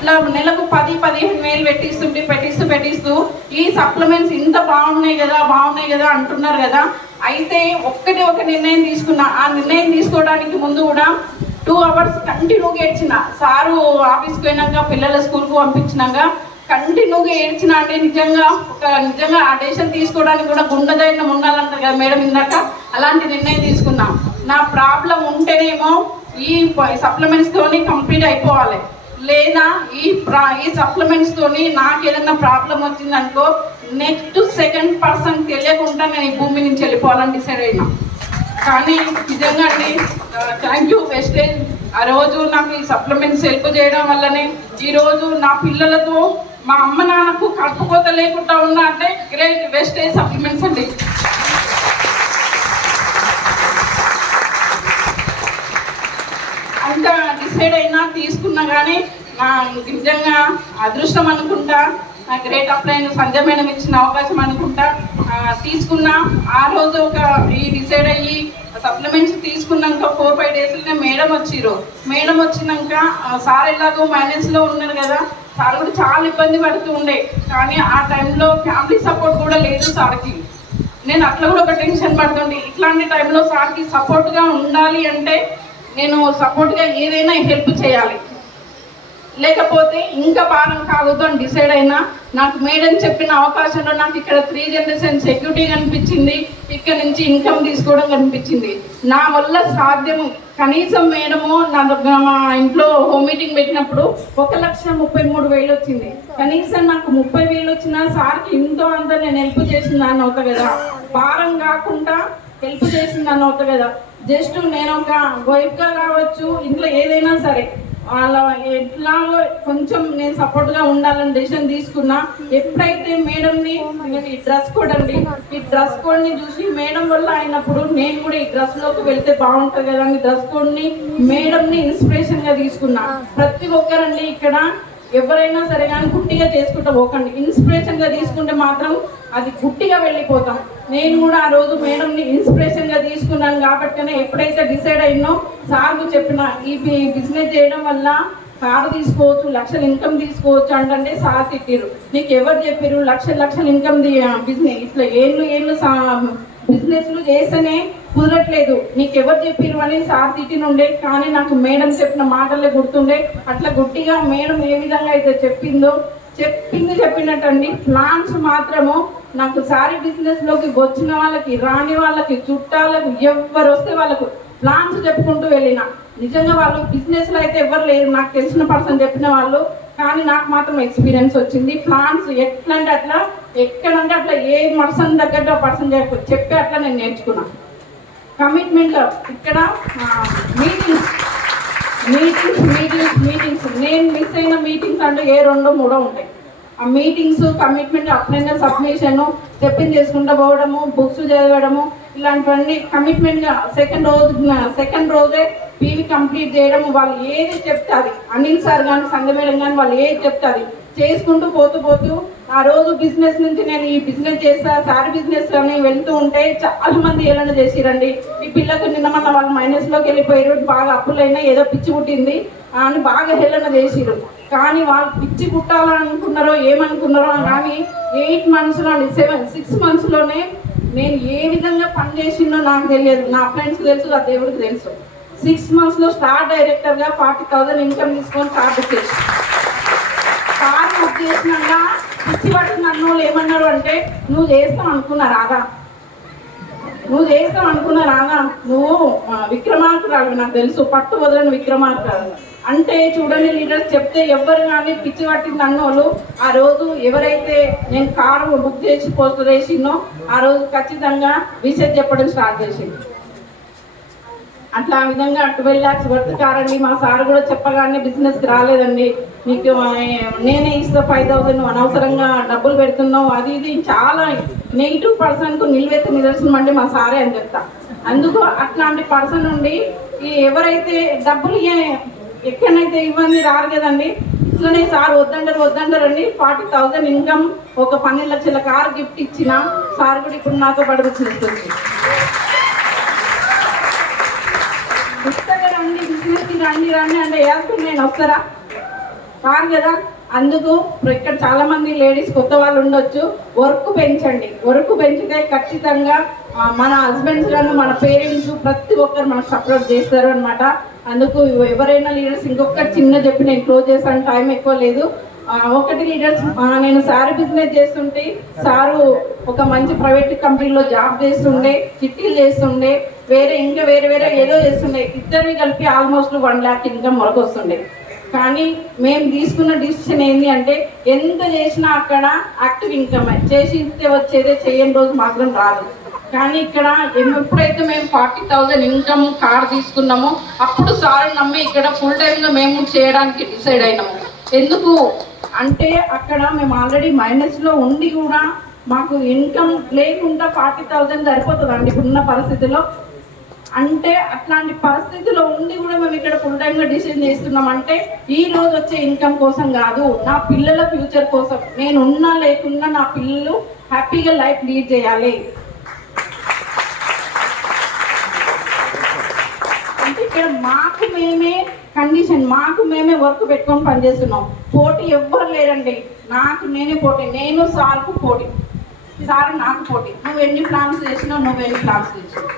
ఇట్లా నెలకు 10-15 వేలు పెట్టిస్తూ ఈ సప్లిమెంట్స్ ఇంత బాగున్నాయి కదా అంటున్నారు కదా. అయితే ఒక నిర్ణయం తీసుకున్నా. ఆ నిర్ణయం తీసుకోవడానికి ముందు కూడా 2 hours కంటిన్యూగా ఏడ్చిన. సారు ఆఫీస్కి పోయినాక పిల్లల స్కూల్కి పంపించినాక కంటిన్యూగా ఏడ్చిన అంటే నిజంగా ఆ డెసిషన్ తీసుకోవడానికి కూడా గుండె ధైర్యం ఉండాలంటారు కదా మేడం ఇందాక, అలాంటి నిర్ణయం తీసుకున్నా. నా ప్రాబ్లం ఉంటేనేమో ఈ సప్లిమెంట్స్ తోని కంప్లీట్ అయిపోవాలి, లేదా ఈ సప్లిమెంట్స్ తోని నాకు ఏదైనా ప్రాబ్లం వచ్చిందనుకో నెక్స్ట్ సెకండ్ పర్సన్ తెలియకుండా నేను ఈ భూమి నుంచి వెళ్ళిపోవాలని డిసైడ్ అయినా. కానీ నిజంగా అండి థ్యాంక్ యూ వెస్టేజ్. ఆ రోజు నాకు ఈ సప్లిమెంట్స్ హెల్ప్ చేయడం వల్లనే ఈరోజు నా పిల్లలతో మా అమ్మ నాన్నకు కట్టుకోత లేకుండా ఉన్నా అంటే గ్రేట్ వెస్టేజ్ సప్లిమెంట్స్ అండి. అంత డిసైడ్ అయినా తీసుకున్నా కానీ నా నిజంగా అదృష్టం అనుకుంటా, నా గ్రేట్ అప్లైన్ సంజయ్ మేడం ఇచ్చిన అవకాశం అనుకుంటా తీసుకున్నా. ఆ రోజు ఈ డిసైడ్ అయ్యి సప్లిమెంట్స్ తీసుకున్నాక 4-5 daysలోనే మేడం వచ్చినాక సార్ ఎలాగో మైనస్లో ఉన్నారు కదా, సార్ కూడా చాలా ఇబ్బంది పడుతూ ఉండే. కానీ ఆ టైంలో ఫ్యామిలీ సపోర్ట్ కూడా లేదు సార్కి. నేను అట్లా కూడా ఒక టెన్షన్ పడుతుండే. ఇట్లాంటి టైంలో సార్కి సపోర్ట్గా ఉండాలి అంటే నేను సపోర్ట్గా ఏదైనా హెల్ప్ చేయాలి, లేకపోతే ఇంకా భారం కావద్దు అని డిసైడ్ అయినా. నాకు మేడం చెప్పిన అవకాశంలో నాకు ఇక్కడ 3 generations సెక్యూరిటీ కనిపించింది, ఇక్కడ నుంచి ఇన్కమ్ తీసుకోవడం కనిపించింది. నా వల్ల సాధ్యము. కనీసం మేడము మా ఇంట్లో హోమ్ మీటింగ్ పెట్టినప్పుడు 1,33,000 వచ్చింది. కనీసం నాకు 30,000 వచ్చినా సార్కి ఇంతో అంతా నేను హెల్ప్ చేసిందాన్ని అవుతా కదా, భారం కాకుండా హెల్ప్ చేసిందాన్ని అవుతా కదా. జస్ట్ నేను ఒక వైఫ్గా కావచ్చు, ఇంట్లో ఏదైనా సరే అలా ఎట్లా కొంచెం నేను సపోర్ట్గా ఉండాలని డెసిషన్ తీసుకున్నా. ఎప్పుడైతే మేడంని ఈ డ్రెస్ కోడ్ అండి, ఈ డ్రెస్ కోడ్ని చూసి మేడం వల్ల అయినప్పుడు నేను కూడా ఈ డ్రెస్లోకి వెళ్తే బాగుంటుంది కదా అని డ్రెస్ కోడ్ని మేడంని ఇన్స్పిరేషన్గా తీసుకున్నా. ప్రతి ఒక్కరండి ఇక్కడ ఎవరైనా సరే కానీ గుట్టిగా చేసుకుంటా పోకండి, ఇన్స్పిరేషన్గా తీసుకుంటే మాత్రం అది గుట్టిగా వెళ్ళిపోతాం. నేను కూడా ఆ రోజు మేడంని ఇన్స్పిరేషన్గా తీసుకున్నాను కాబట్టినే ఎప్పుడైతే డిసైడ్ అయినో సార్కు చెప్పిన ఈ బిజినెస్ చేయడం వల్ల కారు తీసుకోవచ్చు, లక్షల ఇన్కమ్ తీసుకోవచ్చు అంటే సార్ తిట్టిరు. నీకు ఎవరు చెప్పారు లక్షల ఇన్కమ్ బిజినెస్ ఇట్లా ఏళ్ళు బిజినెస్లు చేస్తేనే కుదరట్లేదు, నీకు ఎవరు చెప్పారు అని సార్ తిట్టినుండే. కానీ నాకు మేడం చెప్పిన మాటలే గుర్తుండే. అట్లా గుట్టిగా మేడం ఏ విధంగా అయితే చెప్పినట్టండి ప్లాన్స్ మాత్రము నాకు సారీ బిజినెస్లోకి వచ్చిన వాళ్ళకి రాని వాళ్ళకి చుట్టాలకు ఎవరు వస్తే వాళ్ళకు ప్లాన్స్ చెప్పుకుంటూ వెళ్ళిన. నిజంగా వాళ్ళు బిజినెస్లో అయితే ఎవరు లేరు, నాకు తెలిసిన పర్సన్ చెప్పిన వాళ్ళు. కానీ నాకు మాత్రం ఎక్స్పీరియన్స్ వచ్చింది. ప్లాన్స్ ఎట్లంటే అట్లా ఎక్కడంటే అట్లా ఏ పర్సన్ తగ్గట్టు ఆ పర్సన్ చెప్పి అట్లా నేను నేర్చుకున్నా. కమిట్మెంట్ ఇక్కడ మీటింగ్స్ నేను మిస్ అయిన మీటింగ్స్ అంటే 2-3 ఉంటాయి. ఆ మీటింగ్స్ కమిట్మెంట్ అప్లైన సబ్మిషన్ చెప్పింది చేసుకుంటూ పోవడము, బుక్స్ చదవడము, ఇలాంటివన్నీ కమిట్మెంట్గా సెకండ్ రోజే పీవీ కంప్లీట్ చేయడం. వాళ్ళు ఏది చెప్తే అది అనిల్ సార్ కానీ సంఘ మేడం కానీ వాళ్ళు ఏది చెప్తే అది చేసుకుంటూ పోతూ ఆ రోజు బిజినెస్ నుంచి నేను ఈ బిజినెస్ చేస్తా సారీ బిజినెస్ అని వెళ్తూ ఉంటే చాలా మంది ఏలన చేసిరండి. ఈ పిల్లకు నిన్న మన వాళ్ళు మైనస్లోకి వెళ్ళిపోయారు, బాగా అప్పులైనా ఏదో పిచ్చి పుట్టింది అని బాగా హేళన చేసిరు. కానీ వాళ్ళు పిచ్చి పుట్టాలనుకున్నారో ఏమనుకున్నారో కానీ 8 monthsలో 6 monthsలోనే నేను ఏ విధంగా పని చేసిందో నాకు తెలియదు, నా ఫ్రెండ్స్కి తెలుసు, ఆ దేవుడికి తెలుసు. 6 monthsలో స్టార్ డైరెక్టర్గా 40,000 ఇన్కమ్ తీసుకొని స్టార్ బుక్ చేసి కార్ బుక్ చేసినాక పిచ్చి పట్టిన నన్ను ఏమన్నారు అంటే నువ్వు చేస్తావు అనుకున్నా రాదా, నువ్వు విక్రమార్కురాలు, నాకు తెలుసు పట్టు వదలని విక్రమార్కురాలు అంటే. చూడండి లీడర్స్ చెప్తే ఎవరు కానీ పిచ్చి పట్టింది అన్నోళ్ళు ఆ రోజు ఎవరైతే నేను కారు బుక్ చేసి పోస్టర్ వేసిందో ఆ రోజు ఖచ్చితంగా విషయం చెప్పడం స్టార్ట్ చేసింది. అట్లా ఆ విధంగా 12 lakhs వర్త్ కారండి. మా సార్ కూడా చెప్పగానే బిజినెస్కి రాలేదండి, నీకు నేనే ఇస్తా 5,000 అనవసరంగా డబ్బులు పెడుతున్నావు అది ఇది చాలా నెగిటివ్ పర్సన్కు నిలువెత్తు నిదర్శనం అంటే మా సారే అని చెప్తా. అందుకు అట్లాంటి పర్సన్ నుండి ఎవరైతే డబ్బులు ఎక్కడైతే ఇవ్వండి రారు కదండి, ఇట్లనే సార్ వద్దంటారండి. 40,000 ఇన్కమ్, ఒక 12 లక్షల కారు గిఫ్ట్ ఇచ్చిన సార్ కూడా ఇప్పుడు నాతో పాటు బిజినెస్ రండి అంటే వేసుకుని నేను వస్తారా? కాదు కదా. అందుకు ఇక్కడ చాలా మంది లేడీస్ కొత్త వాళ్ళు ఉండొచ్చు, వర్క్ పెంచండి. వర్క్ పెంచితే ఖచ్చితంగా మన హస్బెండ్స్ కానీ మన పేరెంట్స్ ప్రతి ఒక్కరు మనకు సపోర్ట్ చేస్తారు అనమాట. అందుకు ఎవరైనా లీడర్స్ ఇంకొకటి చిన్న చెప్పి నేను క్లోజ్ చేశాను, టైం ఎక్కువ లేదు. ఒకటి లీడర్స్, నేను సారీ బిజినెస్ చేస్తుంటే సారు ఒక మంచి ప్రైవేట్ కంపెనీలో జాబ్ చేస్తుండే, చిట్టీలు చేస్తుండే, ఇంకా వేరే ఏదో చేస్తుండే. ఇద్దరిని కలిపి ఆల్మోస్ట్ 1 lakh ఇన్కమ్ వరకు వస్తుండే. కానీ మేము తీసుకున్న డిసిషన్ ఏంటి అంటే ఎంత చేసినా అక్కడ యాక్టివ్ ఇన్కమ్ చేసిస్తే వచ్చేదే, చేయని రోజు మాత్రం రాదు. కానీ ఇక్కడ ఎప్పుడైతే మేము 40,000 ఇన్కమ్ కార్ తీసుకున్నామో అప్పుడు సార్ నమ్మి ఇక్కడ ఫుల్ టైమ్గా మేము చేయడానికి డిసైడ్ అయినాము. ఎందుకు అంటే అక్కడ మేము ఆల్రెడీ మైనస్లో ఉండి కూడా మాకు ఇన్కమ్ లేకుండా 40,000 సరిపోతుందండి ఇప్పుడున్న పరిస్థితిలో. అంటే అట్లాంటి పరిస్థితిలో ఉండి కూడా మేము ఇక్కడ ఫుల్ టైమ్గా డిసిషన్ చేస్తున్నాం. అంటే ఈ రోజు వచ్చే ఇన్కమ్ కోసం కాదు, నా పిల్లల ఫ్యూచర్ కోసం. నేను ఉన్నా లేకున్నా నా పిల్లలు హ్యాపీగా లైఫ్ లీడ్ చేయాలి. అంటే ఇక్కడ మాకు మేమే కండిషన్, మాకు మేమే వర్క్ పెట్టుకొని పనిచేస్తున్నాం. పోటీ ఎవ్వరు లేరండి, నాకు నేనే పోటీ. నేను సార్కు పోటీ, సార్ నాకు పోటీ. నువ్వు ఎన్ని ప్లాన్స్ చేసినావు, నువ్వు ఎన్ని ప్లాన్స్ చేసినావు.